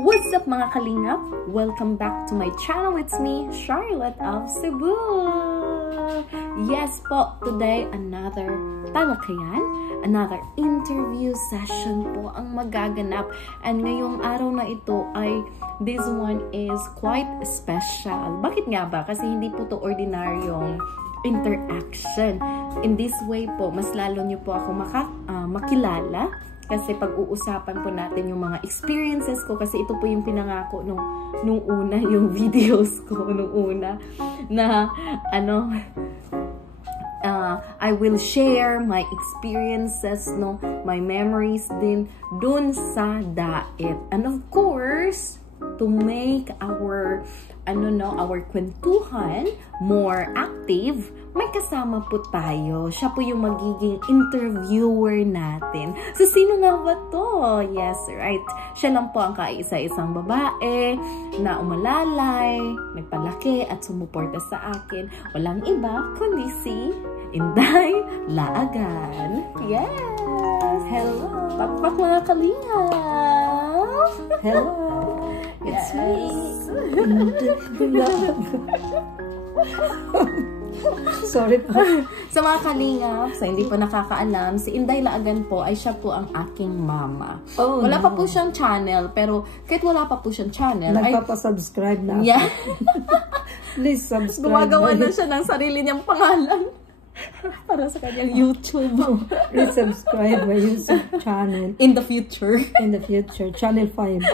What's up mga kalingap? Welcome back to my channel. It's me, Charlotte of Cebu. Yes po, today another talakayan, another interview session po ang magaganap. And ngayong araw na ito ay, this one is quite special. Bakit nga ba? Kasi hindi po to ordinaryong interaction. In this way po, mas lalo nyo po ako makilala. Kasi pag-uusapan po natin yung mga experiences ko. Kasi ito po yung pinangako nung una, yung videos ko nung una. Na, I will share my experiences, no, my memories din dun sa diet. And of course, to make our kwentuhan more active, may kasama po tayo. Siya po yung magiging interviewer natin. So, sino nga ba to? Yes, right. Siya lang po ang kaisa-isang babae na umalalay, nagpalaki at sumuporta sa akin. Walang iba kundi si Inday Laagan. Yes! Hello! Pakpak mga kalinga! Hello! It's me! Sorry po. Sa mga kalingap, sa hindi po nakakaalam, si Inday Laagan po ay siya po ang aking mama. Oh, wala pa po siyang channel, pero kahit wala pa po siyang channel, nagpapasubscribe na ako. Yeah. Please subscribe. Gumagawa na siya ng sarili niyang pangalan para sa kanyang YouTube. Please subscribe my YouTube channel. In the future. In the future. Channel 5.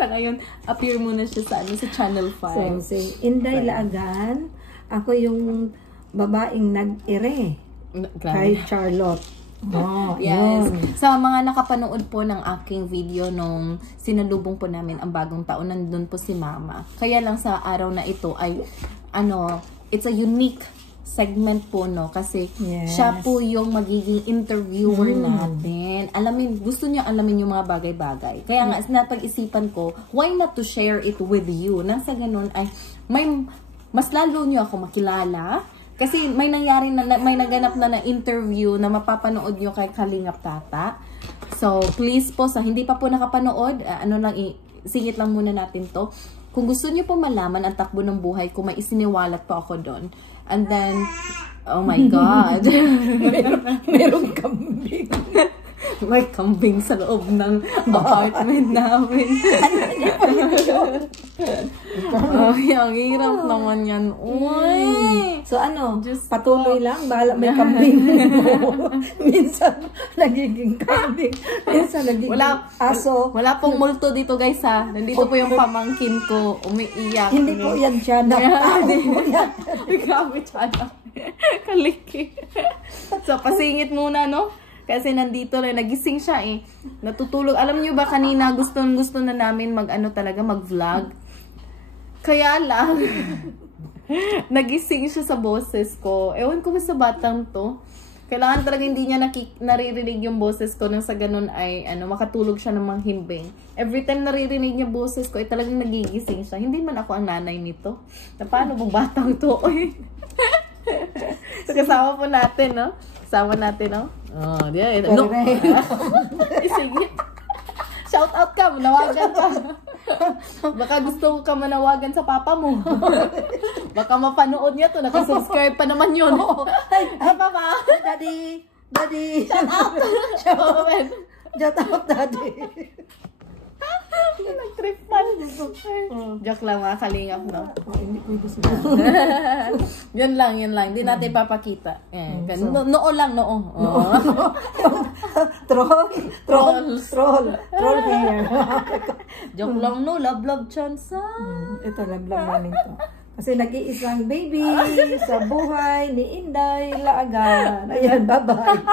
Sa ngayon, appear muna siya sa Channel 5. So, si Inday Laagan, ako yung babaeng nag-ire kay Charlotte. Oh, yes. Yun. Sa mga nakapanood po ng aking video nung sinalubong po namin ang bagong taon, nandun po si Mama. Kaya lang sa araw na ito ay, it's a unique segment po, no? Kasi siya po yung magiging interviewer natin. Gusto niya alamin yung mga bagay-bagay. Kaya nga, napag-isipan ko, why not to share it with you? Nang sa ganun ay, mas lalo niyo ako makilala. Kasi may naganap na interview na mapapanood niyo kay Kalingap Tata. So, please po, sa hindi pa po nakapanood, singit lang muna natin to. Kung gusto niyo po malaman ang takbo ng buhay ko, may isiniwalat po ako doon. And then, oh my God. Meron kambing. May kambing sa loob ng apartment namin. Ang hirap naman yan. Uy! So patuloy lang, bahala may kambing mo. Minsan nagiging kambing, minsan nagiging aso. Wala pong multo dito guys ha. Nandito po yung pamangkin ko, umiiyak. Hindi po yan siya. Grabe siya. Kaliki. So pasingit muna, no? Kasi nandito rin, nagising siya eh. Natutulog. Alam niyo ba kanina, gusto na namin mag-vlog. Kaya lang, nagising siya sa boses ko. Ewan ko ba sa batang to. Kailangan talaga hindi niya naririnig yung boses ko nang sa ganun ay makatulog siya ng manghimbing. Every time naririnig niya boses ko, ay talagang nagigising siya. Hindi man ako ang nanay nito. Na paano bang batang to? So, kasama po natin, no? Kasama natin, no? Oh, diyan. No. Sige. Shout out ka, manawagan ka. Baka gusto ka manawagan sa papa mo. Baka mapanood niya to, nakasubscribe pa naman yun. Ay, papa. Daddy. Shout out. Shout out, Daddy. Nag-tripan. Joke lang mga kalingap, no? Hindi pwede sila. Yan lang. Hindi natin papakita. Noo lang. Troll hair. Joke lang, no? Love chance. Ito, love namin to. Kasi nag-iisang baby sa buhay ni Inday Laagan. Ayan, bye-bye.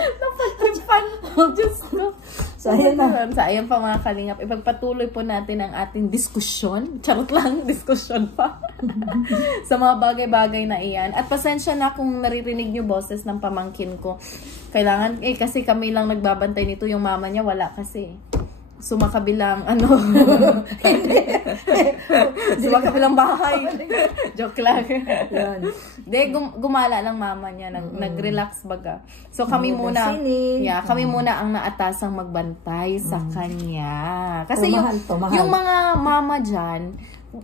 Napag-tripan. Diyos ko. So, ayan na. So, ayan pa mga kalingap. Ipagpatuloy po natin ang ating diskusyon. Charot lang, diskusyon pa. Sa mga bagay-bagay na iyan. At pasensya na kung naririnig nyo boses ng pamangkin ko. Kailangan, kasi kami lang nagbabantay nito. Yung mama niya, wala kasi. sumakabilang sumakabilang bahay. Joke lang. Yan. Gumala lang mama niya, nag-relax baga. So kami muna, kami muna ang naatasang magbantay sa kanya. Kasi mahal. yung mga mama dyan,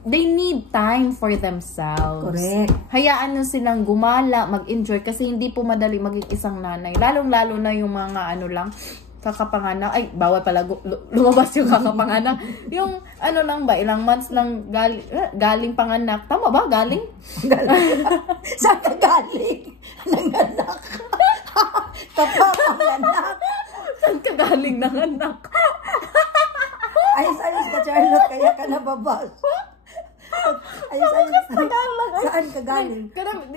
they need time for themselves. Correct. Hayaan nyo silang gumala, mag-enjoy kasi hindi po madali maging isang nanay. Lalong-lalo na yung mga lang, kakapanganak. Ay, bawal pala lumabas yung kakapanganak. Yung lang ba, ilang months lang galing panganak. Tama ba? Galing? Saan ka galing? Nanganak. Kapapanganak. Saan ka galing nanganak? Ayos-ayos ka, Charlotte, kaya ka nababas. Ayos-ayos. Saan ka galing?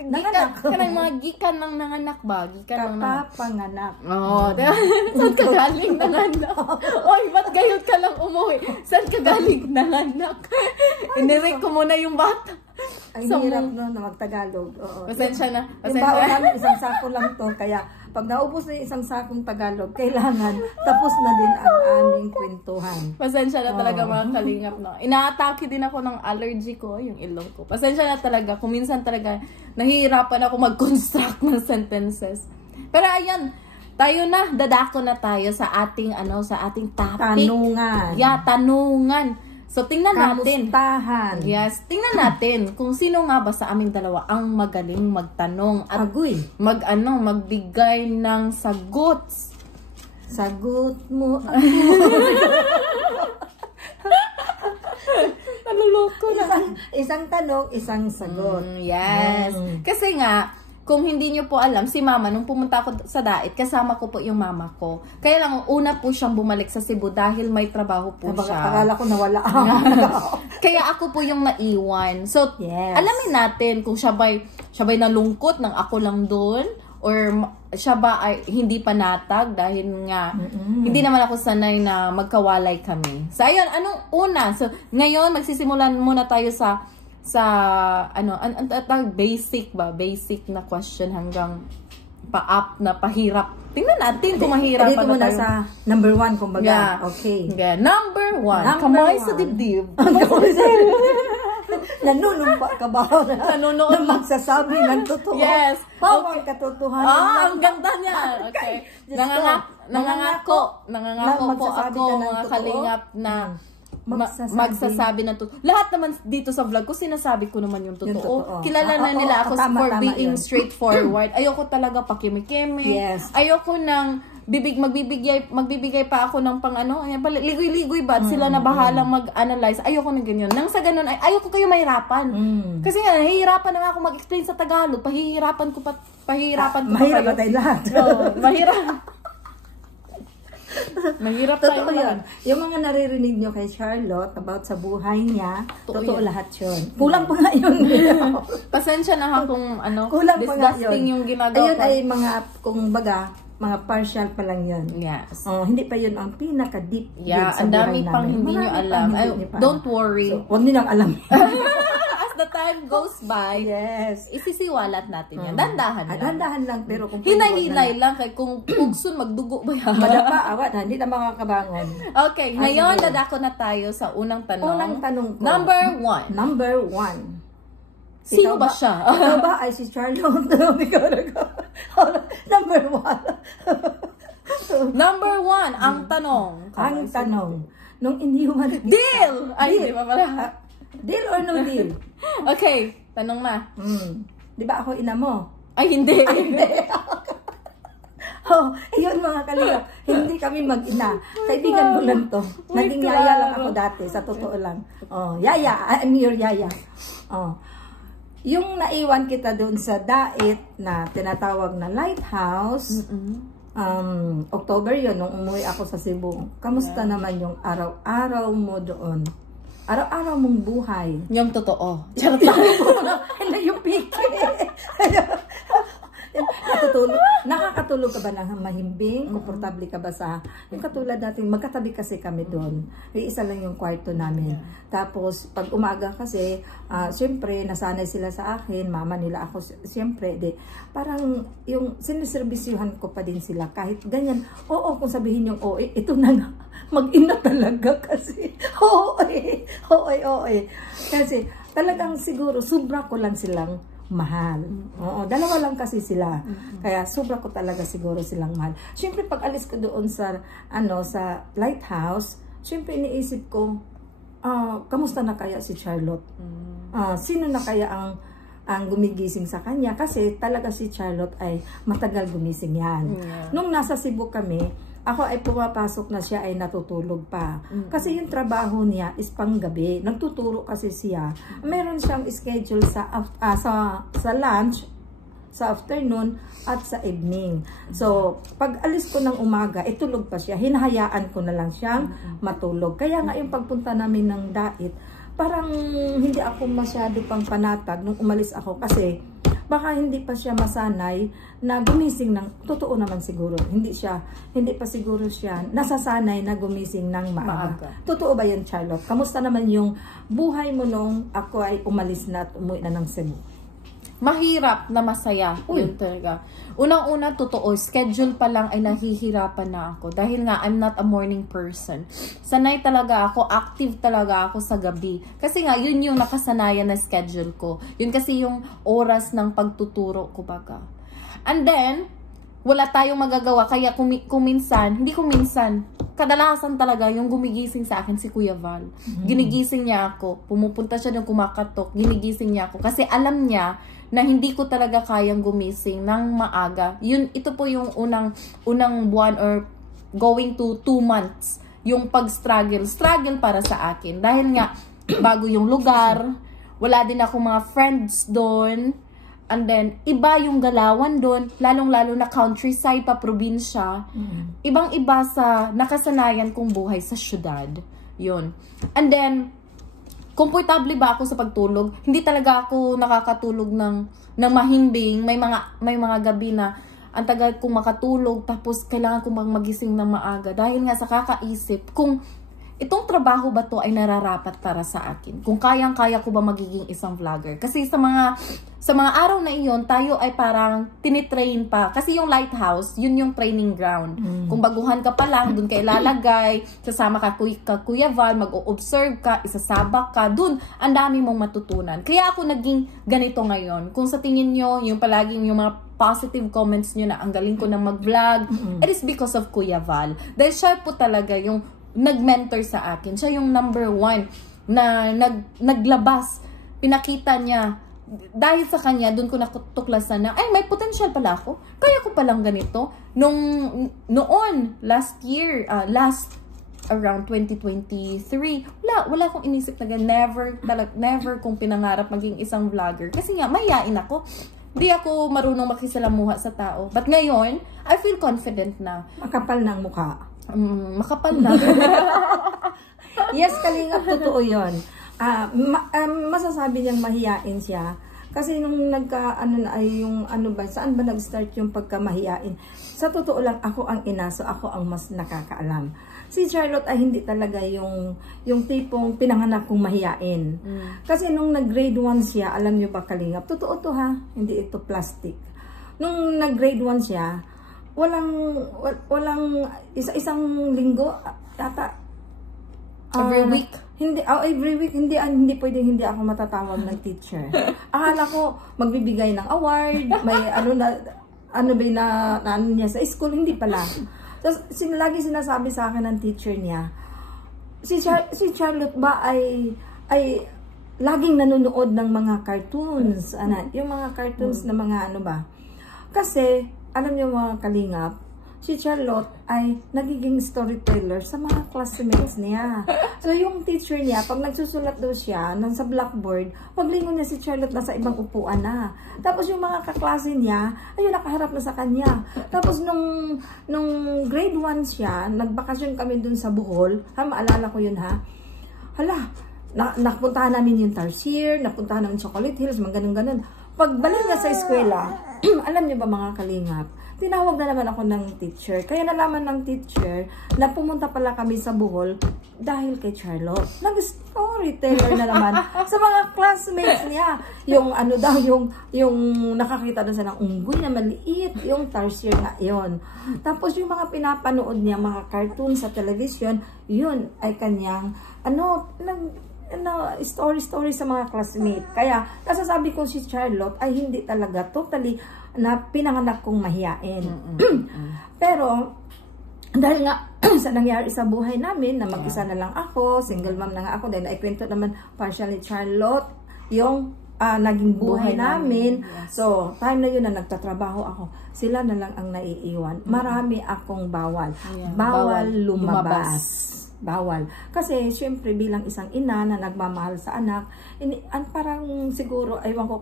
Nanganak. Kanang mga gikan ng nanganak ba? Kapapanganak. Oo. Saan ka galing nanganak? Oy, ba't gayot ka lang umuwi? Saan ka galing nanganak? Inirek ko muna yung bata. Ang hirap no, na magtagalog. Oo. Pasensya na. Yung baon namin, isang sako lang to. Kaya pag naubos na yung isang sakong Tagalog, kailangan tapos na din ang aming kwentuhan. Pasensya na talaga mga kalingap. No? Inaatake din ako ng allergy ko, yung ilong ko. Pasensya na talaga. Kung minsan talaga, nahihirapan ako mag-construct ng sentences. Pero ayan, tayo na, dadako na tayo sa ating, sa ating topic. Tanungan. Yeah, tanungan. So, tingnan natin. Kamustahan. Yes, tingnan natin kung sino nga ba sa aming dalawa ang magaling magtanong at magbigay ng sagot. Sagot mo. Naluloko na. Isang tanong, isang sagot. Yes. Kasi nga, kung hindi nyo po alam, si mama, nung pumunta ako sa Dait, kasama ko po yung mama ko. Kaya lang, una po siyang bumalik sa Cebu dahil may trabaho po siya. Akala ko nawala. Kaya ako po yung naiwan. So, alamin natin kung siya ba'y nalungkot nang ako lang doon, or siya ba ay hindi panatag dahil nga hindi naman ako sanay na magkawalay kami. So, ayun, anong una? So, ngayon, magsisimulan muna tayo sa basic na question hanggang pa-up na pahirap. Tingnan natin kung mahirap dito muna sa number 1 kumbaga. Yeah. Okay. Yeah. Number 1. Kamay sa dibdib. Nanunumpa ka ba? Nanonood. Na magsasabi ng totoo. Yes. Pawang katotohanan. Ang ganda niya. Okay. Nangangako po ako, mga kalingap, na magsasabi ng totoo. Lahat naman dito sa vlog ko, sinasabi ko naman yung totoo. Kilala na nila ako for being straightforward. Ayoko talaga pakimi-kimi. Yes. Ayoko nang magbibigay pa ako ng ligoy-ligoy ba? Sila na bahalang mag-analyze. Ayoko ng ganyan. Nang sa ganun, ayoko kayo mahirapan. Kasi nga, nahihirapan na ako mag-explain sa Tagalog. Pahihirapan ko mahirap kayo. Ba tayo lahat? Mahirap tayo tayo yun. Yung mga naririnig nyo kay Charlotte about sa buhay niya, totoo lahat yun. Kulang pa nga yun. Pasensya na ha kung disgusting yung ginagawa ayun ay mga partial pa lang yun. Yes. Hindi pa yun ang pinaka-deep yeah, sa buhay namin. Ang dami pang hindi nyo alam. Don't worry. So, huwag nilang alam. As the time goes by, isisiwalat natin yan. Dandahan lang. Dandahan lang, pero kung hinay-hinay lang, kay kung pugsun, magdugo ba yan? Madapa, awat, hindi na makakabangon. Okay, ngayon dadako na tayo sa unang tanong. Unang tanong ko. Number 1. Sino ba siya? Ikaw ba ay si Charlotte? Number 1. Number 1, ang tanong. Nung inhuman deal! Ay, di ba pala? Deal or no deal? Okay, tanong na. Di ba ako ina mo? Ay, hindi. Yun mga kalingap. Hindi kami mag-ina. Kaibigan mo lang to. Naging yaya lang ako dati, sa totoo lang. Yaya, I'm your yaya. Yung naiwan kita doon sa Dait na tinatawag na Lighthouse, October yun, nung umuwi ako sa Cebu. Kamusta naman yung araw-araw mo doon? Araw-araw mong buhay. Yung totoo. Charot lang. Yung piki. Nakakatulog ka ba ng mahimbing? Komportable ka ba sa... Yung katulad natin, magkatabi kasi kami doon. Isa lang yung kwarto namin. Tapos, pag umaga kasi, siyempre, nasanay sila sa akin, mama nila ako, siyempre, parang yung siniservisyuhan ko pa din sila. Kahit ganyan, oo, kung sabihin yung oo, ito na nga, mag-ina talaga kasi. Oo. Kasi, talagang siguro, sobra ko lang silang mahal. Oo, dalawa lang kasi sila. Kaya sobra ko talaga siguro silang mahal. Siyempre pag alis ko doon sa sa lighthouse, siyempre iniisip ko, kamusta na kaya si Charlotte? Sino na kaya ang gumigising sa kanya? Kasi talaga si Charlotte ay matagal gumising yan. Nung nasa Cebu kami, ako ay pumapasok na siya ay natutulog pa. Kasi yung trabaho niya is panggabi. Nagtuturo kasi siya. Meron siyang schedule sa lunch, sa afternoon, at sa evening. So, pag alis ko ng umaga, itulog pa siya. Hinahayaan ko na lang siyang matulog. Kaya nga yung pagpunta namin ng Dait, parang hindi ako masyado pang panatag nung umalis ako kasi baka hindi pa siya masanay na gumising ng, totoo naman siguro, hindi pa siguro siya nasasanay na gumising ng maaga. Totoo ba yan, Charlotte? Kamusta naman yung buhay mo nung ako ay umalis na at umuwi na ng Cebu? Mahirap na masaya. Yun talaga. Unang-una, totoo, schedule pa lang ay nahihirapan na ako. Dahil nga, I'm not a morning person. Sanay talaga ako, active talaga ako sa gabi. Kasi nga, yun yung nakasanayan na schedule ko. Yun kasi yung oras ng pagtuturo ko baga. And then, wala tayong magagawa. Kaya kadalasan talaga yung gumigising sa akin si Kuya Val. Ginigising niya ako. Pumupunta siya ng kumakatok. Ginigising niya ako. Kasi alam niya na hindi ko talaga kayang gumising ng maaga. Ito po yung unang buwan or going to 2 months. Yung struggle para sa akin. Dahil nga, bago yung lugar, wala din ako mga friends doon. And then, iba yung galawan doon, lalong-lalo na countryside pa, probinsya. Ibang-iba sa nakasanayan kong buhay sa syudad. Yun. And then, komportable ba ako sa pagtulog? Hindi talaga ako nakakatulog ng mahimbing. May mga gabi na ang tagal kong makatulog, tapos kailangan kong magising ng maaga. Dahil nga sa kakaisip, kung itong trabaho ba to ay nararapat para sa akin? Kung kayang-kaya ko ba magiging isang vlogger? Kasi sa mga araw na iyon, tayo ay parang tinitrain pa. Kasi yung lighthouse, yun yung training ground. Kung baguhan ka pa lang, dun ka ilalagay, sasama ka Kuya Val, mag-o-observe ka, isasabak ka, dun, ang dami mong matutunan. Kaya ako naging ganito ngayon. Kung sa tingin nyo, yung palaging yung mga positive comments nyo na ang galing ko na mag-vlog, it is because of Kuya Val. Dahil siya po talaga yung nag-mentor sa akin. Siya yung number 1 na naglabas. Pinakita niya. Dahil sa kanya, doon ko natuklasan na, ay, may potential pala ako. Kaya ko palang ganito. Noon, last around 2023, wala akong inisip na never kong pinangarap maging isang vlogger. Kasi nga, mayayain ako. Di ako marunong makisalamuha sa tao. But ngayon, I feel confident na. Makapal ng mukha. Makapal na. Yes, Kalingap, totoo yun. Masasabi niyang mahiyain siya. Kasi nung saan ba nag-start yung pagkamahiyain? Sa totoo lang, ako ang ina, so ako ang mas nakakaalam. Si Charlotte ay hindi talaga yung tipong pinanganak kong mahiyain. Kasi nung nag-grade 1 siya, alam niyo ba, Kalingap, totoo to ha, hindi ito plastic. Nung nag-grade 1 siya, walang isang linggo yata every week every week hindi pwedeng hindi ako matatawag ng teacher. Akala ko magbibigay ng award, may niya sa school, hindi pala. So, lagi sinasabi sa akin ng teacher niya, si Charlotte ba ay laging nanonood ng mga cartoons, yung mga cartoons na mga kasi alam niyo mga Kalingap, si Charlotte ay nagiging storyteller sa mga classmates niya. So yung teacher niya, pag nagsusulat daw siya sa blackboard, paglingon niya si Charlotte nasa ibang upuan na. Tapos yung mga kaklase niya, ayun, nakaharap na sa kanya. Tapos nung grade 1 siya, nagbakasyon kami dun sa Bohol, maalala ko yun napuntahan namin yung Tarsier, napuntahan namin Chocolate Hills, mga ganun-ganun. Pagbalik niya sa eskwela, alam niyo ba mga kalingap, tinawag na naman ako ng teacher. Kaya nalaman ng teacher na pumunta pala kami sa Bohol dahil kay Charlotte. Nag-storyteller na naman sa mga classmates niya. Yung ano daw, yung nakakita doon sa ng unggoy na maliit, yung tarsier nga yon. Tapos yung mga pinapanood niya, mga cartoon sa television, yun ay kanyang, story sa mga classmate. Kaya, nasasabi ko si Charlotte ay hindi talaga totally na pinanganak kong mahiyain. Pero, dahil nga sa nangyari sa buhay namin, na mag-isa na lang ako, single mom na nga ako, dahil naikwento naman partially Charlotte, yung naging buhay namin. Yes. So, time na yun na nagtatrabaho ako, sila na lang ang naiiwan. Marami akong bawal. Yeah. Bawal lumabas. Bawal. Kasi, syempre, bilang isang ina na nagmamahal sa anak, parang siguro, aywan ko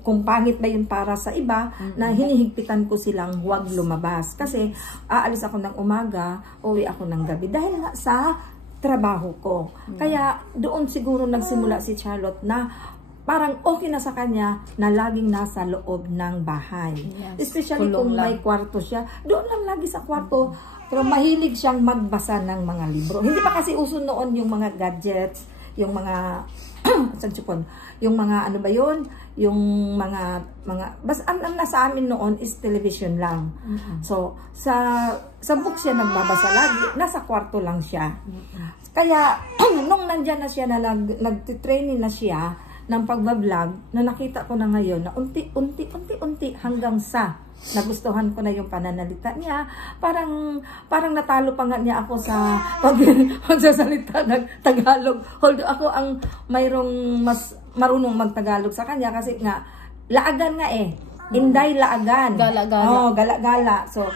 kung pangit ba yun para sa iba, na hinihigpitan ko silang huwag lumabas. Kasi, aalis ako ng umaga, uwi ako ng gabi. Dahil nga sa trabaho ko. Kaya, doon siguro nagsimula si Charlotte na parang okay na sa kanya na laging nasa loob ng bahay. Yes. Especially kung may kwarto siya. Doon lang lagi sa kwarto. Pero mahilig siyang magbasa ng mga libro. Hindi pa kasi uso noon yung mga gadgets, yung mga yung mga ano ba yun? Yung mga basta ang nasa amin noon is television lang. So sa book siya nagbabasa lagi, nasa kwarto lang siya. Kaya nung nandiyan na siya na nagtitraining na siya ng pagbablog, na nakita ko na ngayon na unti-unti hanggang sa nagustuhan ko na yung pananalita niya. Parang natalo pa nga niya ako sa pagsasalita ng Tagalog. Although ako ang mayroong mas marunong magtagalog sa kanya kasi nga laagan nga eh. Inday laagan. Gala-gala. Oh, gala-gala. So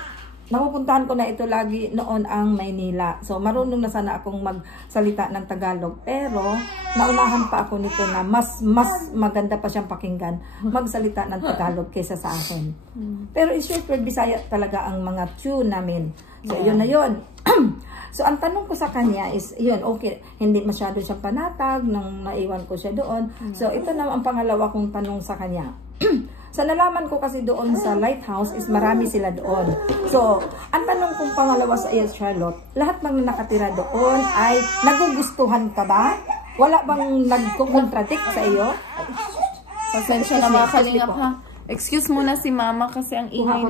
napupuntahan ko na ito lagi noon ang Maynila. So, marunong na sana akong magsalita ng Tagalog. Pero, naunahan pa ako nito na mas maganda pa siyang pakinggan magsalita ng Tagalog kaysa sa akin. Pero, in short word, Bisaya talaga ang mga tune namin. So, yun na yun. So, ang tanong ko sa kanya is, yun, okay, hindi masyado siyang panatag nang naiwan ko siya doon. So, ito na ang pangalawa kong tanong sa kanya. Sa nalaman ko kasi doon sa Lighthouse is marami sila doon. So, ang tanong kong pangalawa sa iyo, Charlotte, lahat ng nakatira doon ay nagugustuhan ka ba? Wala bang nagko-contradict sa iyo? Pasensya na mga kalingap ha. Excuse muna si Mama kasi ang ingay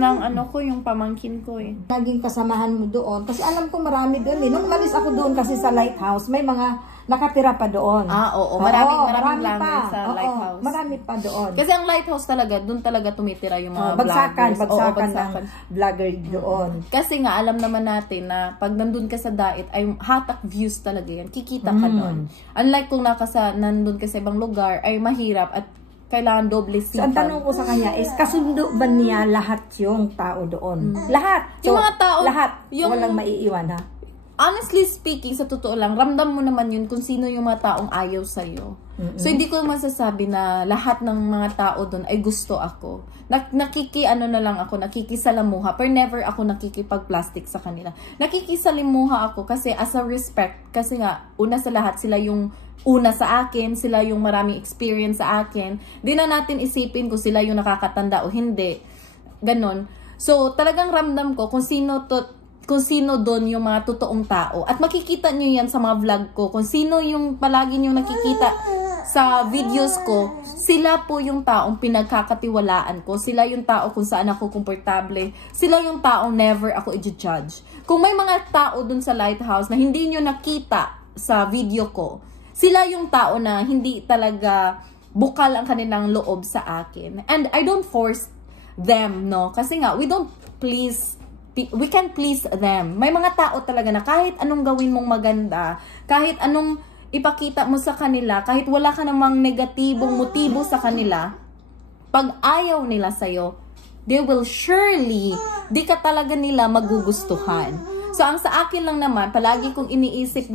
ng ano ko, yung pamangkin ko eh. Naging kasamahan mo doon. Kasi alam ko marami doon eh. Nung malis ako doon kasi sa Lighthouse, may mga nakatira pa doon. Oo. Maraming vlogger sa Lighthouse. Marami pa doon. Kasi ang Lighthouse talaga, doon talaga tumitira yung mga bagsakan vloggers. ng vlogger doon. Kasi nga, alam naman natin na pag nandun ka sa Dait, ay hatak views talaga yan. Kikita ka doon. Unlike kung nandun ka sa ibang lugar, ay mahirap at kailangan doble sipan. So, ang tanong ko sa kanya is, kasundo ba niya lahat yung tao doon? Lahat. So, yung mga tao, lahat. Walang maiiwan, ha? Honestly speaking, sa totoo lang, ramdam mo naman yun kung sino yung mga taong ayaw sa'yo. So, hindi ko masasabi na lahat ng mga tao doon ay gusto ako. Nakikisalamuha, pero never ako nakikipag-plastic sa kanila. Nakikisalimuha ako kasi as a respect, kasi nga, una sa lahat, sila yung una sa akin, sila yung maraming experience sa akin. Di na natin isipin kung sila yung nakakatanda o hindi. Ganon. So, talagang ramdam ko kung sino doon yung mga totoong tao. At makikita nyo yan sa mga vlog ko. Kung sino yung palagi nyo nakikita sa videos ko, sila po yung taong pinagkakatiwalaan ko. Sila yung tao kung saan ako komportable. Sila yung taong never ako i-judge. Kung may mga tao doon sa Lighthouse na hindi nyo nakita sa video ko, sila yung tao na hindi talaga bukal ang kanilang loob sa akin. And I don't force them, no? Kasi nga, we can please them. May mga tao talaga na kahit anong gawin mong maganda, kahit anong ipakita mo sa kanila, kahit wala ka namang negatibong motibo sa kanila, pag ayaw nila sa'yo, they will surely, di ka talaga nila magugustuhan. So, ang sa akin lang naman, palagi kong iniisip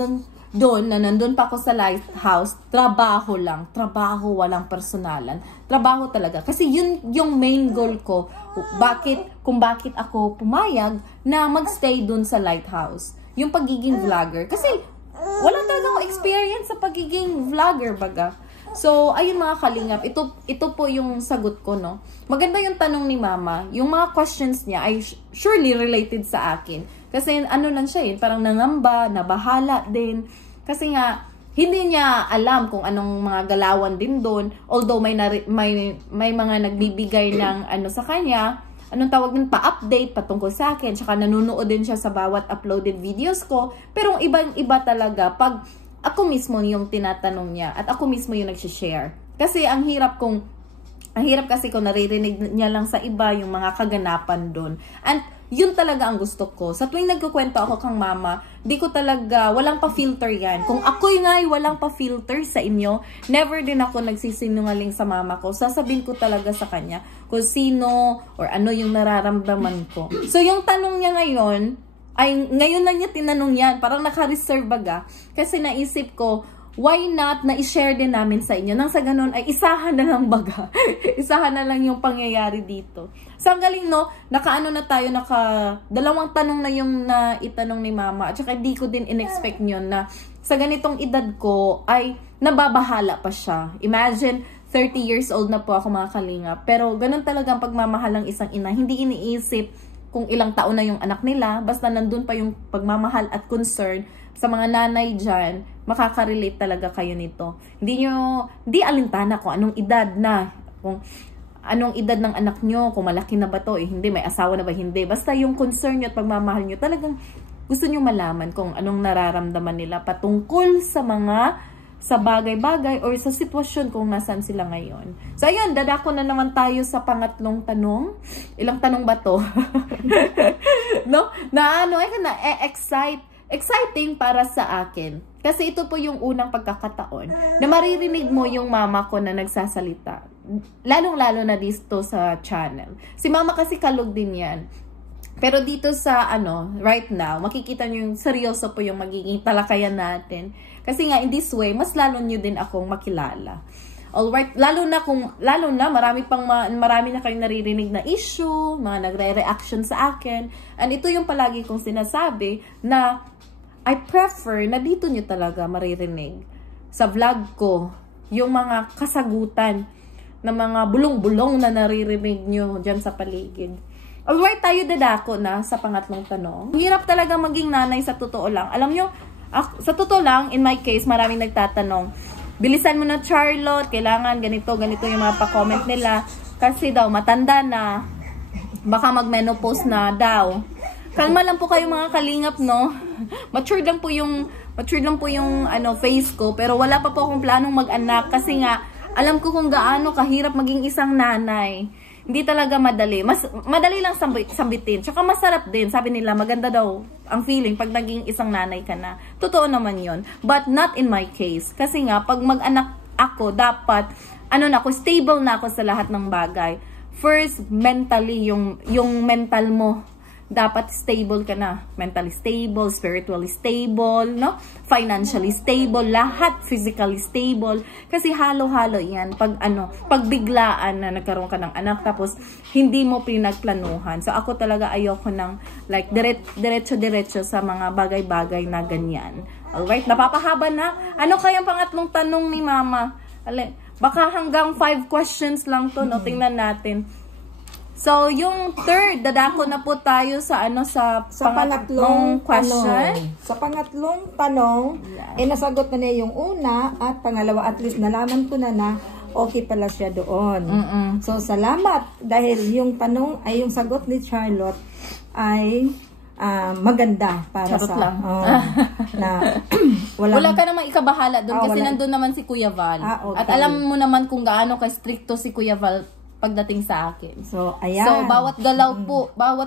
doon na nandun pa ako sa Lighthouse, trabaho lang. Trabaho, walang personalan. Trabaho talaga. Kasi yun yung main goal ko. Kung bakit ako pumayag na magstay doon sa Lighthouse. Yung pagiging vlogger. Kasi wala talaga akong experience sa pagiging vlogger baga. So, ayun mga kalingap, ito po yung sagot ko, no? Maganda yung tanong ni Mama. Yung mga questions niya ay surely related sa akin. Kasi ano lang siya parang nangamba, nabahala din. Kasi nga, hindi niya alam kung anong mga galawan din doon. Although may mga nagbibigay ng ano sa kanya, anong tawag din, pa-update patungkol sa akin. Tsaka nanonood din siya sa bawat uploaded videos ko. Pero ibang-iba talaga pag ako mismo yung tinatanong niya at ako mismo yung nag-share. Kasi ang hirap kasi kung naririnig niya lang sa iba yung mga kaganapan doon. And yun talaga ang gusto ko. Sa tuwing nagkukwento ako kang Mama, di ko talaga, walang pa-filter yan. Kung ako'y nga'y walang pa-filter sa inyo, never din ako nagsisinungaling sa Mama ko. Sasabihin ko talaga sa kanya kung sino or ano yung nararamdaman ko. So yung tanong niya ngayon, ngayon lang niya tinanong yan. Parang naka-reserve baga. Kasi naisip ko, why not na i-share din namin sa inyo? Nang sa ganun ay isahan na lang baga. Isahan na lang yung pangyayari dito. So ang galing, no? Nakaano na tayo, dalawang tanong na yung itanong ni Mama. At saka di ko din in-expect yun na sa ganitong edad ko ay nababahala pa siya. Imagine, 30 years old na po ako mga kalingap. Pero ganun talaga ang pagmamahal ng isang ina. Hindi iniisip kung ilang taon na yung anak nila, basta nandun pa yung pagmamahal at concern sa mga nanay dyan, makaka-relate talaga kayo nito. Hindi alintana kung anong edad na, kung anong edad ng anak nyo, kung malaki na ba to, hindi, may asawa na ba, hindi. Basta yung concern nyo at pagmamahal nyo, talagang gusto nyo malaman kung anong nararamdaman nila patungkol sa bagay-bagay or sa sitwasyon kung nasaan sila ngayon. So, ayun, dadako na naman tayo sa pangatlong tanong. Ilang tanong ba to? No? Exciting para sa akin. Kasi ito po yung unang pagkakataon na maririnig mo yung Mama ko na nagsasalita. Lalong-lalo na dito sa channel. Si Mama kasi kalog din yan. Pero dito sa right now, makikita nyo yung seryoso po yung magiging talakayan natin. Kasi nga, in this way, mas lalo nyo din akong makilala. Alright, lalo na marami na kayong naririnig na issue, mga nagre-reaction sa akin. And ito yung palagi kong sinasabi na I prefer na dito nyo talaga maririnig sa vlog ko yung mga kasagutan na mga bulong-bulong na naririnig nyo dyan sa paligid. Alright, tayo dadako na sa pangatlong tanong. Hirap talaga maging nanay sa totoo lang. Alam nyo, sa totoo lang, in my case, maraming nagtatanong, bilisan mo na Charlotte, kailangan ganito yung mga pa-comment nila. Kasi daw, matanda na, baka mag-menopause na daw. Kalma lang po kayo mga kalingap, no? Mature lang po yung face ko, pero wala pa po akong planong mag-anak kasi nga, alam ko kung gaano kahirap maging isang nanay. Hindi talaga madali. Madali lang sambitin. Tsaka masarap din. Sabi nila, maganda daw ang feeling pag naging isang nanay ka na. Totoo naman yon. But not in my case. Kasi nga, pag mag-anak ako, dapat, stable na ako sa lahat ng bagay. First, mentally, yung mental mo. Dapat stable ka na. Mentally stable, spiritually stable, no? Financially stable, lahat physically stable. Kasi halo-halo yan. Pag biglaan na nagkaroon ka ng anak, tapos hindi mo pinagplanuhan. So ako talaga ayoko ng like diretso-diretso sa mga bagay-bagay na ganyan. Alright, napapahaba na. Ano kayang pangatlong tanong ni Mama? Baka hanggang 5 questions lang to, no? Tingnan natin. So, yung third, dadako na po tayo sa pangatlong question. Sa pangatlong tanong, nasagot na niya yung una at pangalawa, at least nalaman ko na okay pala siya doon. So, salamat dahil yung sagot ni Charlotte ay maganda para Charot sa lang. Wala ka namang ikabahala doon kasi nandun naman si Kuya Val. Okay. At alam mo naman kung gaano ka-stricto si Kuya Val pagdating sa akin. So, ayan. So, bawat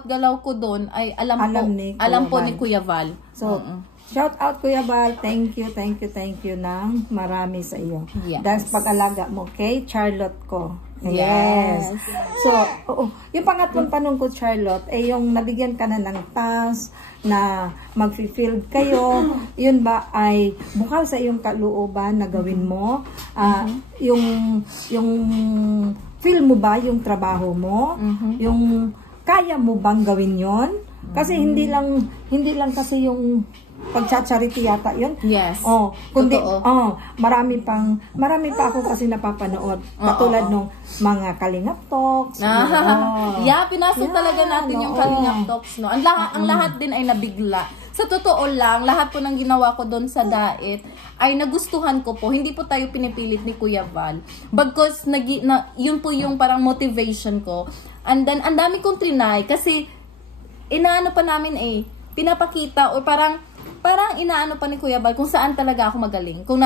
galaw ko doon ay alam po ni Kuya Val. So, shout out Kuya Val. Thank you ng marami sa iyo. Yes. Dahil pag-alaga mo kay Charlotte ko. Yes. So, yung pangatlong tanong ko, Charlotte, yung nabigyan ka na ng task na mag-field kayo, yun ba ay bukal sa iyong kalooban na gawin mo? Yung feel mo ba yung trabaho mo? Yung kaya mo bang gawin yon? Kasi hindi lang kasi yung pagcha-charity yata yun. Yes. Oh, kundi Totoo. marami pa ako kasi napapanood. Katulad nung mga Kalingap Talks. Yeah, pinasok talaga natin yung Kalingap Talks, no. Ang lahat din ay nabigla. Sa totoo lang, lahat po ng ginawa ko doon sa Dait ay nagustuhan ko po. Hindi po tayo pinipilit ni Kuya Val. Because yun po yung parang motivation ko. And then, ang dami kong trinay kasi inaano pa namin pinapakita o parang inaano pa ni Kuya Val kung saan talaga ako magaling. Kung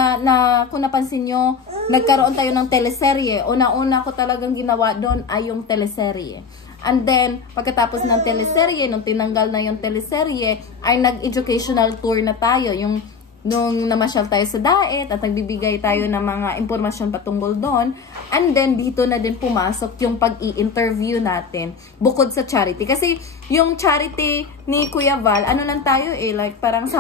napansin nyo, nagkaroon tayo ng teleserye o nauna ko talagang ginawa doon ay yung teleserye. And then, pagkatapos ng teleserye, nung tinanggal na yung teleserye, ay nag-educational tour na tayo. Nung namasyal tayo sa Dait at nagbibigay tayo ng mga impormasyon patungkol doon. And then, dito na din pumasok yung pag-i-interview natin bukod sa charity. Kasi yung charity ni Kuya Val, ano lang tayo like parang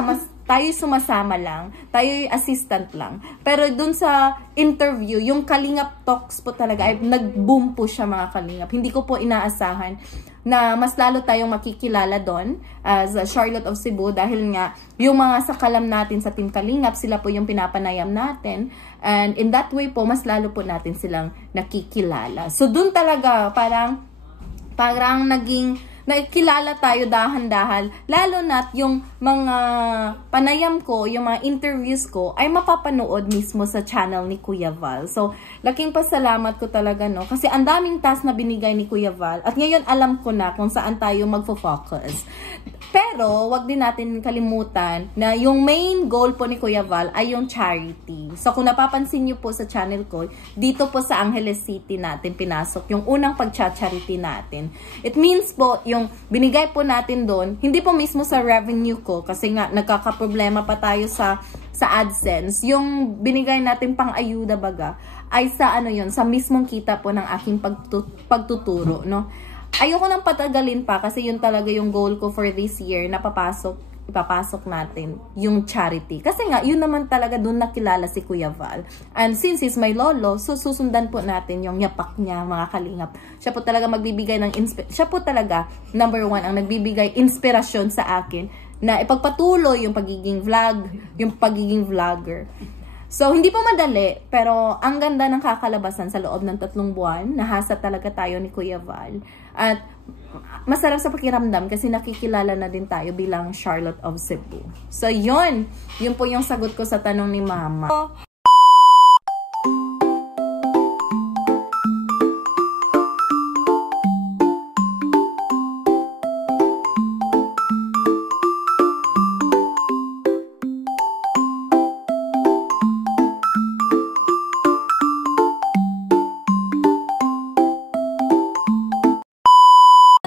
tayo sumasama lang, tayo assistant lang. Pero dun sa interview, yung Kalingap Talks po talaga, ay nag-boom po siya mga Kalingap. Hindi ko po inaasahan na mas lalo tayong makikilala doon as Charlotte of Cebu dahil nga yung mga sakalam natin sa Team Kalingap, sila po yung pinapanayam natin. And in that way po, mas lalo po natin silang nakikilala. So dun talaga, parang nakikilala tayo dahan-dahan, lalo na't yung mga panayam ko, yung mga interviews ko, ay mapapanood mismo sa channel ni Kuya Val. So, laking pasalamat ko talaga, no? Kasi ang daming task na binigay ni Kuya Val, at ngayon alam ko na kung saan tayo magfo-focus. Pero, wag din natin kalimutan na yung main goal po ni Kuya Val ay yung charity. So, kung napapansin nyo po sa channel ko, dito po sa Angeles City natin pinasok yung unang pagcha-charity natin. It means po, yung binigay po natin doon, hindi po mismo sa revenue ko kasi nga nagkakaproblema pa tayo sa AdSense. Yung binigay natin pang-ayuda baga ay sa sa mismong kita po ng aking pagtuturo, no. Ayoko nang patagalin pa kasi yun talaga yung goal ko for this year na ipapasok natin yung charity. Kasi nga, yun naman talaga doon nakilala si Kuya Val. And since he's my lolo, so susundan po natin yung yapak niya, mga Kalingap. Siya po talaga magbibigay siya po talaga, number 1, ang nagbibigay inspirasyon sa akin na ipagpatuloy yung pagiging vlogger. So, hindi po madali, pero ang ganda ng kakalabasan sa loob ng 3 buwan. Nahasa talaga tayo ni Kuya Val. At masarap sa pakiramdam kasi nakikilala na din tayo bilang Charlotte of Cebu. So, yun po yung sagot ko sa tanong ni Mama.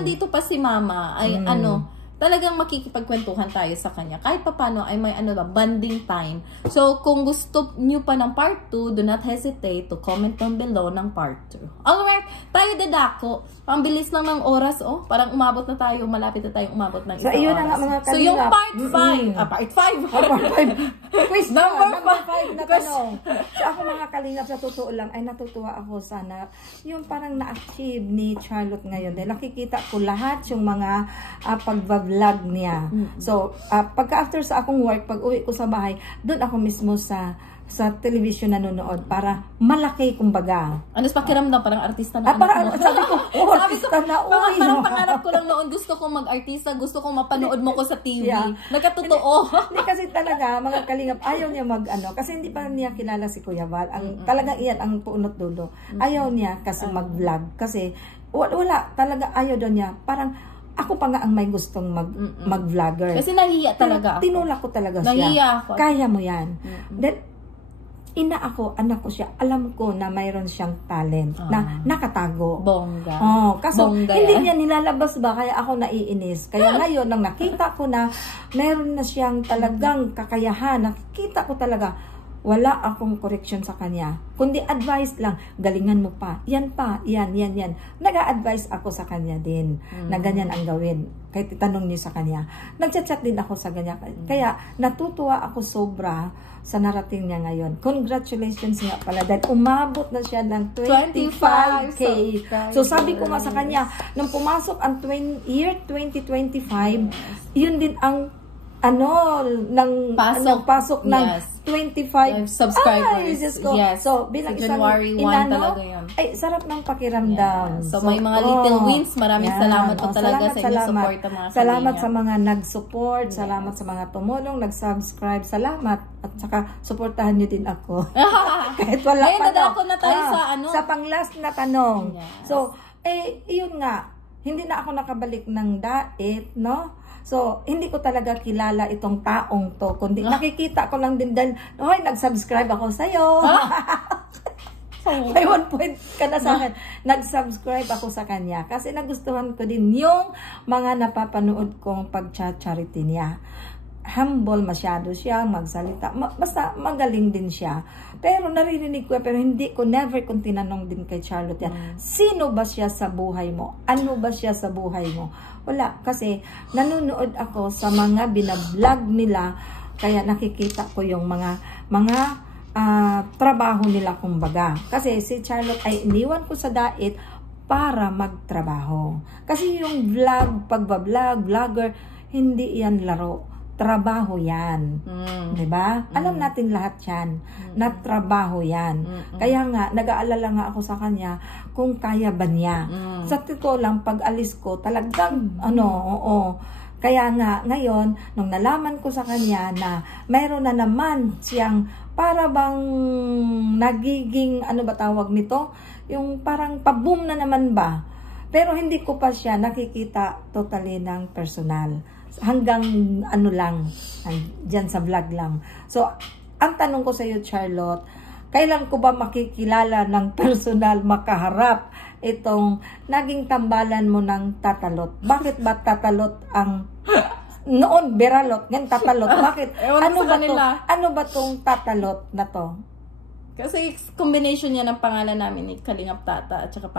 Dito pa si Mama ay talagang makikipagkwentuhan tayo sa kanya. Kahit papano ay may bonding time. So, kung gusto nyo pa ng part 2, do not hesitate to comment down below ng part 2. Alright, tayo dadako. Ang bilis lang ng oras, parang umabot na tayo, malapit na tayong umabot ng isang iyo oras. Na nga, mga so, yung part 5, part 5. Quiz number 5 na tanong. So, ako mga Kalingap, sa totoo lang, ay natutuwa ako sana yung parang na-achieve ni Charlotte ngayon. Dahil nakikita ko lahat yung mga pag-vlog niya. So, pagka-after sa akong work, pag-uwi ko sa bahay, doon ako mismo sa television nanonood para malaki kumbaga. Ano sa pakiramdam? Parang artista na sabi ko, artista na, parang pangarap ko lang noon, gusto kong mag-artista, gusto kong mapanood mo ko sa TV. Yeah. Nagkatotoo. Hindi kasi talaga, mga Kalingap, ayaw niya kasi hindi pa niya kilala si Kuya Val. Talaga iyan ang punot dulo. Ayaw niya kasi mag-vlog. Kasi wala, talaga ayaw daw niya. Parang, ako pa nga ang may gustong mag-vlogger. Kasi nahiya talaga ako. Tinulak ko talaga siya. Nahiya ako. Kaya mo yan. Then, anak ko siya, alam ko na mayroon siyang talent na nakatago. Bongga. Kaso Bongga hindi niya nilalabas ba, kaya ako naiinis. Kaya ngayon, nang nakita ko na mayroon na siyang talagang kakayahan, nakikita ko talaga, wala akong correction sa kanya. Kundi advice lang, galingan mo pa. Yan pa, yan. Nag-a-advise ako sa kanya din na ganyan ang gawin. Kahit itanong niyo sa kanya. Nag-chat din ako sa kanya. Kaya natutuwa ako sobra sa narating niya ngayon. Congratulations nga pala. Dahil umabot na siya ng 25K. So sabi ko nga sa kanya, nung pumasok ang year 2025, yun din ang pasok ng Yes. 25 subscribers. Ay, Diyos ko. Yes. So, bilang Sa isang January 1 inano, talaga yun. ay, sarap ng pakiramdam. Yeah. So, may mga little wins. Maraming salamat po talaga sa inyong support ng mga Salamat Kalinga. sa mga nag-support. Salamat sa mga tumulong, nag-subscribe. Salamat. At saka, supportahan niyo din ako. Kahit wala Ngayon, pa dadako na tayo sa Sa pang-last na tanong. Yes. So, yun nga. Hindi na ako nakabalik ng diet, no? So, hindi ko talaga kilala itong taong to. Kundi nakikita ko lang din dahil, hoy, nag-subscribe ako sa'yo. May 1 point ka na sa akin. Nag-subscribe ako sa kanya. Kasi nagustuhan ko din yung mga napapanood kong pag-charity niya. Humble masyado siya, magsalita. Basta magaling din siya. Pero naririnig ko, pero hindi ko, never kong tinanong din kay Charlotte yan. Sino ba siya sa buhay mo? Ano ba siya sa buhay mo? Wala. Kasi nanonood ako sa mga binablog nila. Kaya nakikita ko yung mga trabaho nila kumbaga. Kasi si Charlotte ay iniwan ko sa diet para magtrabaho. Kasi yung vlogger, hindi yan laro. Trabaho yan. Diba? Alam natin lahat yan. Na trabaho yan. Kaya nga, nag-aalala nga ako sa kanya kung kaya ba niya. Sa totoo lang, pag alis ko, talagang, oo. Kaya nga, ngayon, nung nalaman ko sa kanya na mayroon na naman siyang para bang nagiging, ano ba tawag nito? Yung parang pa-boom na naman ba? Pero hindi ko pa siya nakikita totally ng personal. Hanggang ano lang, dyan sa vlog lang. So, ang tanong ko sa iyo, Charlotte, kailan ko ba makikilala ng personal, makaharap itong naging tambalan mo ng tatalot? Bakit ba tatalot ang noon beralot, ngayon tatalot? Bakit? Ano ba tong tatalot na to? Kasi combination niya ng pangalan namin ni Kalingap Tata at saka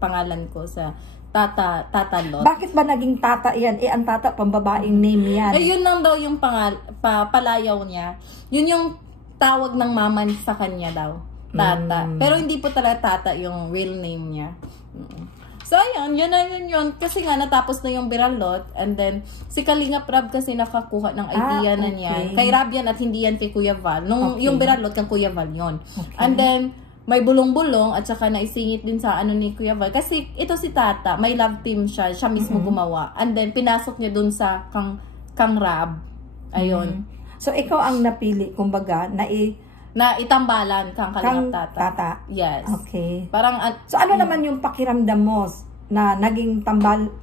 pangalan ko sa Tatalot. Bakit ba naging Tata yan? Ang Tata, pambabaing name yan. Yun lang daw yung palayaw niya. Yun yung tawag ng mama sa kanya daw. Tata. Pero hindi po talaga Tata yung real name niya. So, ayun. Yun. Kasi nga, natapos na yung Biralot. And then, si Kalingap Rab kasi nakakuha ng idea na niyan. Kay Rab yan at hindi yan kay Kuya Val. Yung Biralot, kang Kuya Val yun. And then, may bulong-bulong at saka naisingit din sa ano ni Kuya Val. Kasi ito si Tata, may love team siya. Siya mismo gumawa. And then, pinasok niya dun sa kang Rab. Ayun. So, ikaw ang napili, kumbaga, na itambalan kang Kalingap Tata. Yes. Okay. Parang, so, ano naman yung pakiramdam mo na naging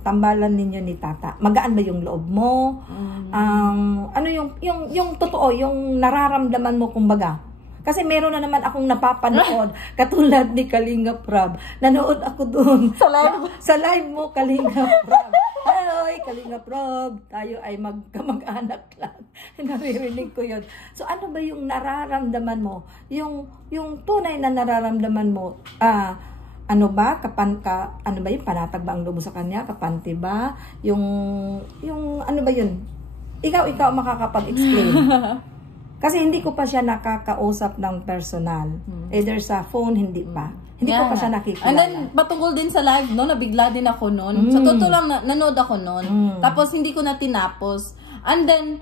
tambalan ninyo ni Tata? Magaan ba yung loob mo? Ano yung totoo, yung nararamdaman mo, kumbaga? Kasi meron na naman akong napapanood, katulad ni Kalingap Rab. Nanood ako doon. Sa live mo, Kalingap Rab. Hi, Kalingap Rab. Tayo ay magkamag-anak lang. Naririnig ko yun. So, ano ba yung nararamdaman mo? Yung tunay na nararamdaman mo, ano ba? Ano ba yun? Panatag ba ang loob sa kanya? Kapanti ba? Yung ano ba yun? Ikaw makakapag-explain. Kasi hindi ko pa siya nakakausap ng personal. Either sa phone, hindi pa. Hindi ko pa siya nakikilala. And then, patungkol din sa live, no, nabigla din ako noon. Sa totoo lang, nanood ako noon. Tapos, hindi ko na tinapos. And then,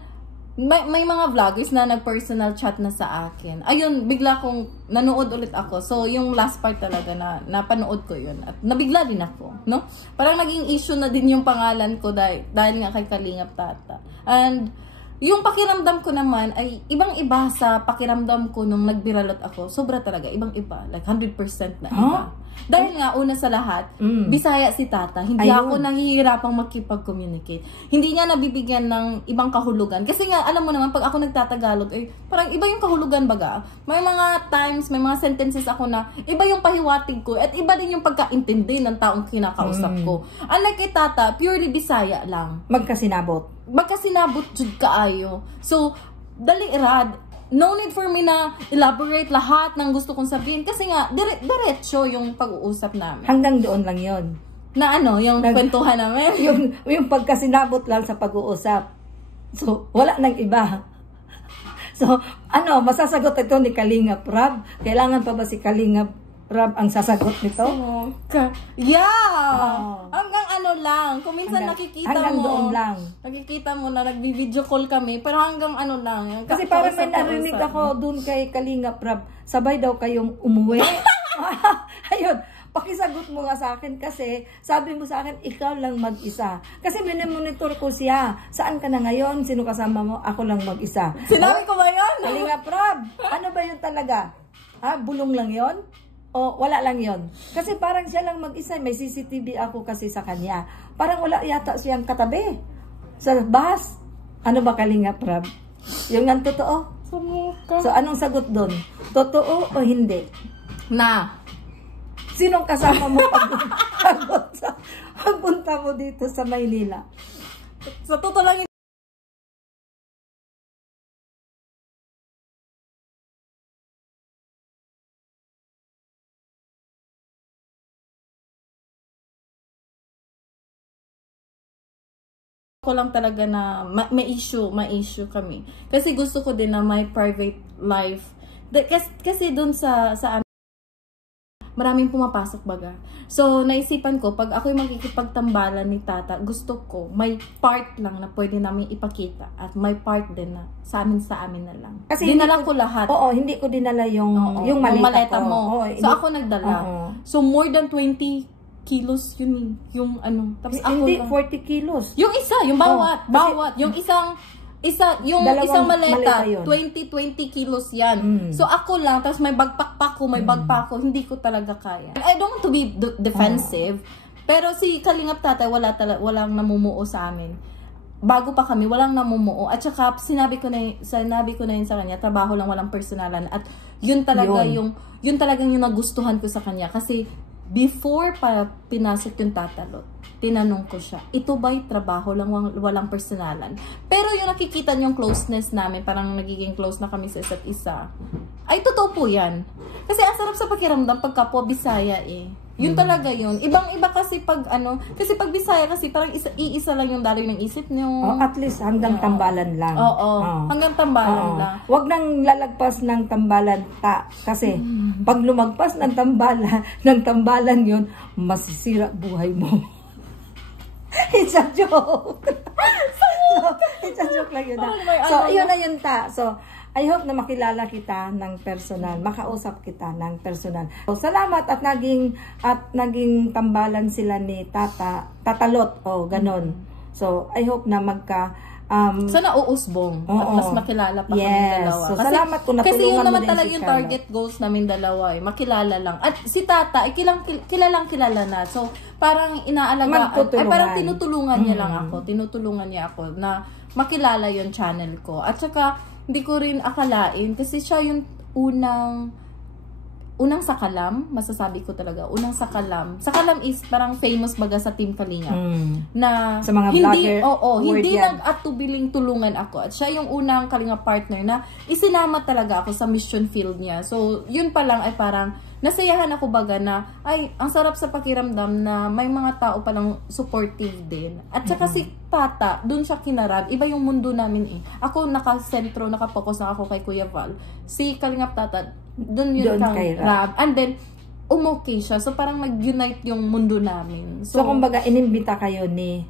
may mga vloggers na nag-personal chat na sa akin. Ayun, bigla kong nanood ulit ako. So, yung last part talaga na napanood ko yun. At nabigla din ako, no? Parang naging issue na din yung pangalan ko dahil nga kay Kalingap Tata. And, yung pakiramdam ko naman ay ibang-iba sa pakiramdam ko nung nagbiralot ako. Sobra talaga, ibang-iba. Like 100% na iba. Dahil nga, una sa lahat, Bisaya si Tata. Hindi ako nahihirapang makipag-communicate. Hindi niya nabibigyan ng ibang kahulugan. Kasi nga, alam mo naman, pag ako nagtatagalog, parang iba yung kahulugan baga. May mga times, may mga sentences ako na iba yung pahiwatig ko at iba din yung pagkaintindi ng taong kinakausap ko. Unlike kay Tata, purely Bisaya lang. Magkasinabot Jud kaayo. So, dali rad. No need for me na elaborate lahat ng gusto kong sabihin. Kasi nga, diretso yung pag-uusap namin. Hanggang doon lang yon. Na ano, yung kwentuhan namin. yung pagkasinabot lang sa pag-uusap. So, wala nang iba. So, masasagot ito ni Kalingap Rab? Kailangan pa ba si Kalingap Rab ang sasagot nito? Yeah! Hanggang lang. Kung minsan nakikita hanggang mo. doon lang. Nakikita mo na nagbi-video call kami, pero hanggang ano lang. Yung Kasi parang may narinig ako doon kay Kalinga Prab, sabay daw kayong umuwi. Ayun, pakisagot mo nga sa akin kasi sabi mo sa akin, ikaw lang mag-isa. Kasi minemonitor ko siya. Saan ka na ngayon? Sino kasama mo? Ako lang mag-isa. Sinabi ko ba yan? Kalinga Prab, ano ba yun talaga? Bulong lang yon? O wala lang yon? Kasi parang siya lang mag-isa. May CCTV ako kasi sa kanya. Parang wala yata siyang katabi. Sa bus. Ano ba Kalinga Prab? Yung ang totoo? So anong sagot doon? Totoo o hindi? Na. Sinong kasama mo pagpunta mo dito sa Maynila? Sa totoo lang ko lang talaga na may issue kami. Kasi gusto ko din na may private life. Kasi dun sa maraming pumapasok baga. So, naisipan ko, pag ako'y makikipagtambalan ni Tata, gusto ko, may part lang na pwede namin ipakita. At may part din na sa amin na lang. Kasi dinala ko lahat. Oo, hindi ko dinala yung maleta mo. So, ako nagdala. So, more than 20 kilos yun yung ano. Tapos ako hindi, 40 kilos. Yung isa, yung bawat. Yung isang maleta, 20 kilos yan. So ako lang, tapos may bagpak ko, ko, hindi ko talaga kaya. I don't want to be defensive, pero si Kalingap Tatay, walang namumuo sa amin. Bago pa kami, walang namumuo. At saka, sinabi ko na yun sa kanya, trabaho lang, walang personalan. At yun talagang yung nagustuhan ko sa kanya. Kasi, before pa pinasok yung Tatalot, tinanong ko siya, ito ba'y trabaho lang, walang personalan? Pero yung nakikita yung closeness namin, parang nagiging close na kami sa isa't isa, ay totoo po yan. Kasi ang sarap sa pakiramdam pagka po Bisaya eh. Yun talaga yun. Ibang-iba kasi pag kasi pag Bisaya kasi parang iisa lang yung daloy ng isip nyo. At least hanggang tambalan lang. Hanggang tambalan lang. Huwag nang lalagpas ng tambalan kasi pag lumagpas ng tambalan yun, masisira buhay mo. It's a joke. It's a joke lang yun. So, yun na yun So, I hope na makilala kita ng personal, makausap kita ng personal. So, salamat at naging tambalan sila ni Tatalot ganon. So, I hope na sana uusbong at mas makilala pa kami dalawa. So, salamat kung natulungan mo din si Carla. Kasi yun naman talaga yung target goals namin dalawa eh. Makilala lang. At si Tata, kilala na. So, parang parang tinutulungan niya lang ako. Tinutulungan niya ako na makilala yung channel ko. At saka, hindi ko rin akalain kasi siya yung unang sakalam, masasabi ko talaga, unang sakalam. Sakalam is parang famous baga sa Team Kalinga. Na sa mga vlogger, hindi nag-atubiling tulungan ako. At siya yung unang Kalinga partner na isinama talaga ako sa mission field niya. So, yun pa lang ay parang nasayahan ako baga na, ay, ang sarap sa pakiramdam na may mga tao palang supportive din. At saka si Tata, dun siya kinarag. Iba yung mundo namin eh. Ako nakasentro, nakapokus na ako kay Kuya Val. Si Kalingap Tata, dun yun kay Rab. And then, umokay siya. So, parang nag-unite yung mundo namin. So kumbaga, inimbita kayo ni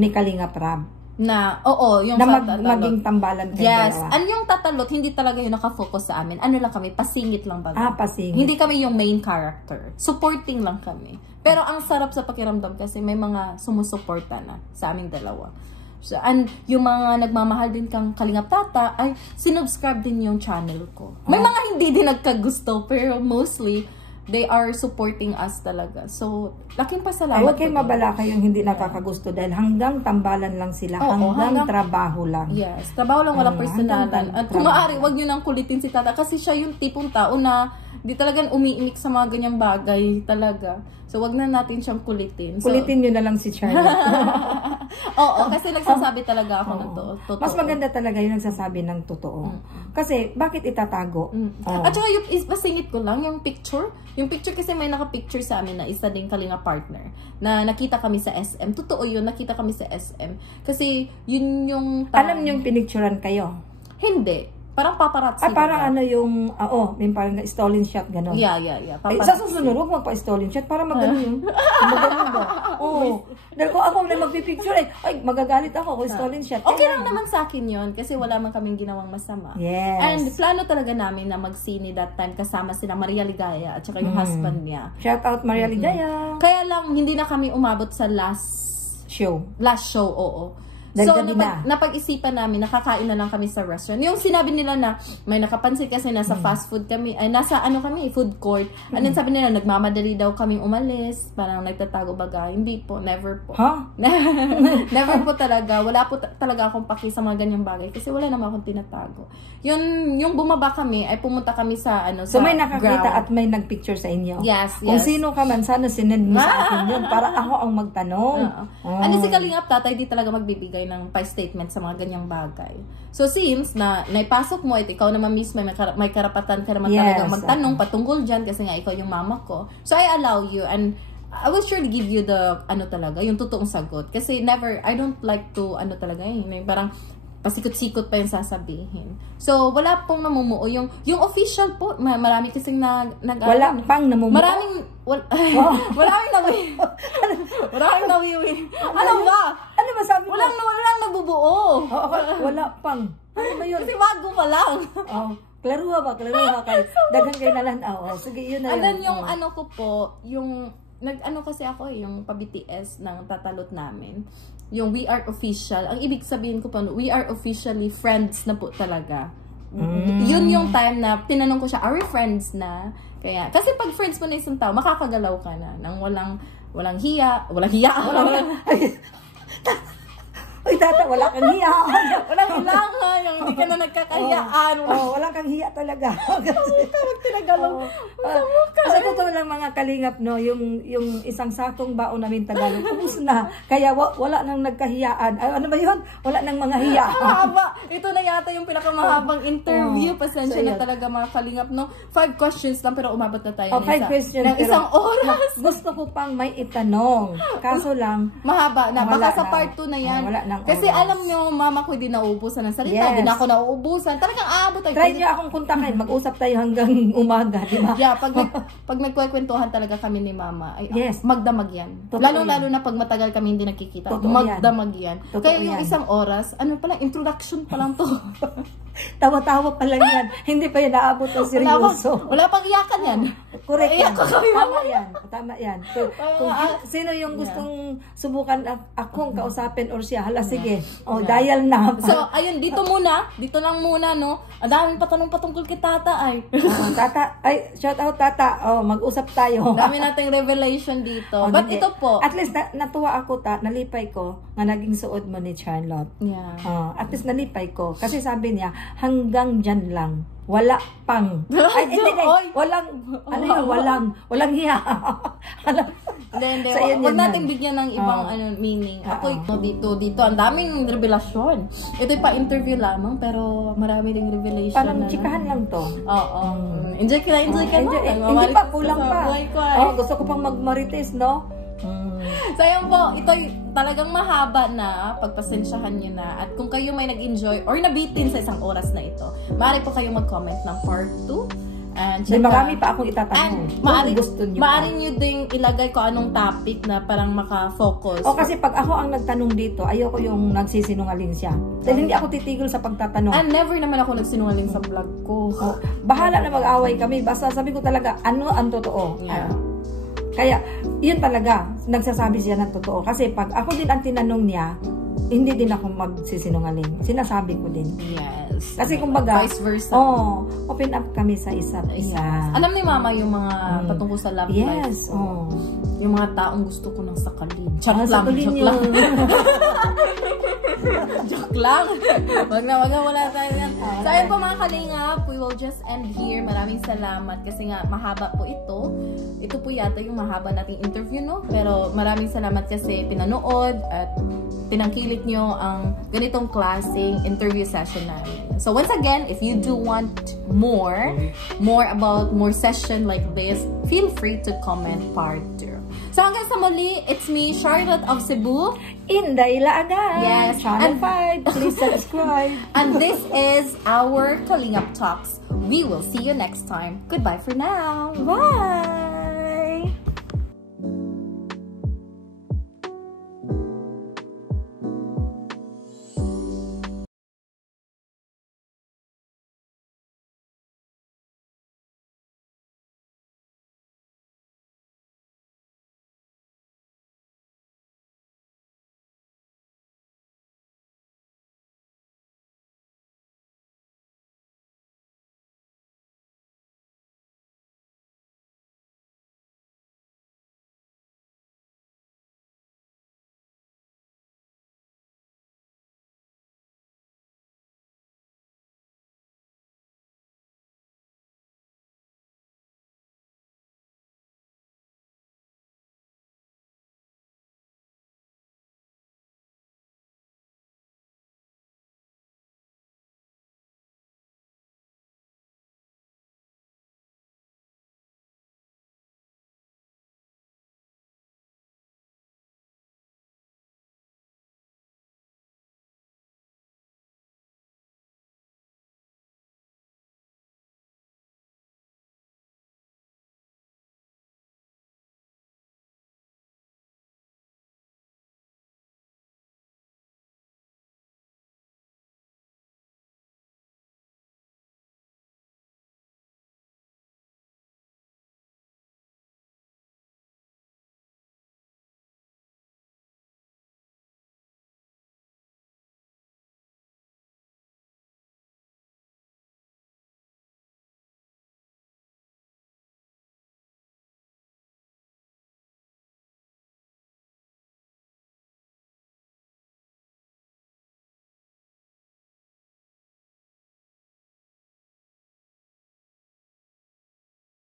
Kalingap Rab. Na, yung na maging tambalan kayo. Yes. And yung Tatalot, hindi talaga yung nakafocus sa amin. Ano lang kami, pasingit lang baga. Pasingit. Hindi kami yung main character. Supporting lang kami. Pero ang sarap sa pakiramdam kasi may mga sumusuporta na sa aming dalawa. So, and yung mga nagmamahal din kang Kalingap Tata, ay sinubscribe din yung channel ko. May mga hindi din nagkagusto, pero mostly, they are supporting us talaga. So, laking pasalamat. Huwag kayong mabala kayong hindi nakakagusto dahil hanggang tambalan lang sila. Hanggang trabaho lang. Yes, trabaho lang, walang personalan. At kung maaari, huwag nyo nang kulitin si Tata kasi siya yung tipong tao na di talagang umiimik sa mga ganyang bagay talaga. So, wag na natin siyang kulitin. So, kulitin nyo na lang si Charlotte. Kasi nagsasabi talaga ako ng totoo. Mas maganda talaga yung nagsasabi ng totoo. Kasi, bakit itatago? At saka, masingit ko lang, yung picture. Yung picture kasi may naka-picture sa amin na isa ding Kalinga partner. Na nakita kami sa SM. Totoo yun, nakita kami sa SM. Kasi, yun yung... Alam nyo yung pinicturean kayo? Hindi. Parang paparazzi. Parang ano yung, may parang stolen shot, gano'n. Yeah. Ay, sa susunod, huwag magpa-stolen shot para magaling. Magaling ba? Oo. Dahil kung ako na magpipicture, ay, magagalit ako kung stolen shot. Okay lang naman sa akin yun, kasi wala man kaming ginawang masama. Yes. And plano talaga namin na mag-sine that time kasama sila Maria Ligaya at saka yung husband niya. Shout out Maria Ligaya. Kaya lang, hindi na kami umabot sa last show, oo. So, napag-isipan namin, nakakain na lang kami sa restaurant. Yung sinabi nila na, may nakapansin kasi nasa fast food kami, ay nasa food court. And then sabi nila, nagmamadali daw kaming umalis, parang nagtatago baga. Hindi po, never po. Never po talaga. Wala po talaga akong paki sa mga ganyang bagay kasi wala naman akong tinatago. Yung bumaba kami, ay pumunta kami sa, so sa may nakakita ground. At may nagpicture sa inyo? Yes. Kung sino ka man, sana sinend mo sa akin yun para ako ang magtanong. Ano si Kalingap Tatay, di talaga magbibigay ng pa-statement sa mga ganyang bagay. So since na naipasok mo at ikaw naman mismo may karapatan ka naman talaga magtanong patungkol dyan kasi nga ikaw yung mama ko. So I allow you and I will surely give you the yung totoong sagot. Kasi I don't like to parang pasikot-sikot pa yung sasabihin. So, wala pong namumuo. Yung official po, marami kasing wala pang namumuo? Maraming nawiwi. Ano ba? Ano ba sabi mo? Walang nabubuo. Wala pang. Ano ba yun? Kasi bago pa lang. Klaruha ba kayo? Daghang kayo nalan. Sige, yun na yun. And then yung ko po, yung kasi ako yung pa-BTS ng tatalot namin. Yung we are official. Ang ibig sabihin ko po, we are officially friends na po talaga. Yun yung time na tinanong ko siya, are we friends na? Kaya, kasi pag friends mo na isang tao, makakagalaw ka na nang walang hiya. Uy, tata, wala kang hiya. Walang hilangan, yung hindi ka na nagkakahiyaan. Wala kang hiya talaga. Tinagalaw. Sa totoo lang mga kalingap, no, yung isang sakong baon namin Tagalog, ubus na. Kaya wala nang nagkahiyaan. Ano ba yun? Wala nang mga hiya. Mahaba. Ito na yata yung pinakamahabang interview. Pasensya na talaga mga kalingap, no? 5 questions lang, pero umabot na tayo. 5 questions. Ng isang oras. Gusto ko pang may itanong. Kaso lang, mahaba na. Baka sa part 2 na yan. Wala na. Kasi alam nyo, mama ko hindi nauubusan ng salita, hindi na ako nauubusan. Talagang aabot tayo. Try nyo akong kontakin, mag-usap tayo hanggang umaga, di ba? Yeah, pag nagkwekwentuhan talaga kami ni mama, ay magdamag yan. Lalo na pag matagal kami hindi nakikita, magdamag yan. Kaya yung isang oras, introduction pa lang to. Tawa-tawa pa lang yan. Hindi pa yan naabot ng seryoso. Wala pang iyakan yan. Correct yan. Tama yan. Kung sino yung gustong subukan akong kausapin or siya, hala sige. Dial na. So, ayun, dito lang muna, no? Ang daming patanong patungkol kay Tata ay. Tata, shout out Tata. Mag-usap tayo. Dami nating revelation dito. But ito po. At least natuwa ako, nalipay ko nga naging suod mo ni Charlotte. Yeah. At least nalipay ko. Kasi sabi niya, hanggang dyan lang. Wala pang. Walang hiya. Hindi. Huwag natin bigyan ng ibang meaning. Ako dito. Ang daming revelasyon. Ito pa interview lamang, pero marami ding revelation. Parang chikahan lang to. Oo. Enjoy ka na. Hindi pa, kulang pa. Gusto ko pang magmarites, no? So yun po, ito talagang mahaba na, pagpasensyahan nyo na. At kung kayo may nag-enjoy or nabitin sa isang oras na ito, maaari po kayo mag-comment ng part 2. And marami pa akong itatanong. Maaari nyo ding ilagay ko anong topic na parang maka-focus. Kasi pag ako ang nagtanong dito, ayoko yung nagsisinungaling siya. Dahil hindi ako titigil sa pagtatanong. And never naman ako nagsinungaling sa vlog ko. Bahala na mag-away kami. Basta sabi ko talaga, ano ang totoo. Yeah. Kaya, yun talaga, nagsasabi siya ng totoo. Kasi pag ako din ang tinanong niya, hindi din ako magsisinungaling. Sinasabi ko din. Yes. Kasi kumbaga, vice versa. Open up kami sa isa't isa. Alam ni Mama yung mga patungkol sa love life. Yes. Yung mga taong gusto ko nang sakalin. Joke lang. Wala tayo yan. So, ayun po mga kalingap, we will just end here. Maraming salamat kasi nga mahaba po ito. Ito po yata yung mahaba nating interview, no? Pero maraming salamat kasi pinanood at tinangkilik nyo ang ganitong klaseng interview session namin. So once again, if you do want more about more session like this, feel free to comment part 2. So hanggang sa muli, it's me, Charlotte of Cebu. Inday Laagan. Yes. Channel 5. Please subscribe. And this is our Kalingap Talks. We will see you next time. Goodbye for now. Bye.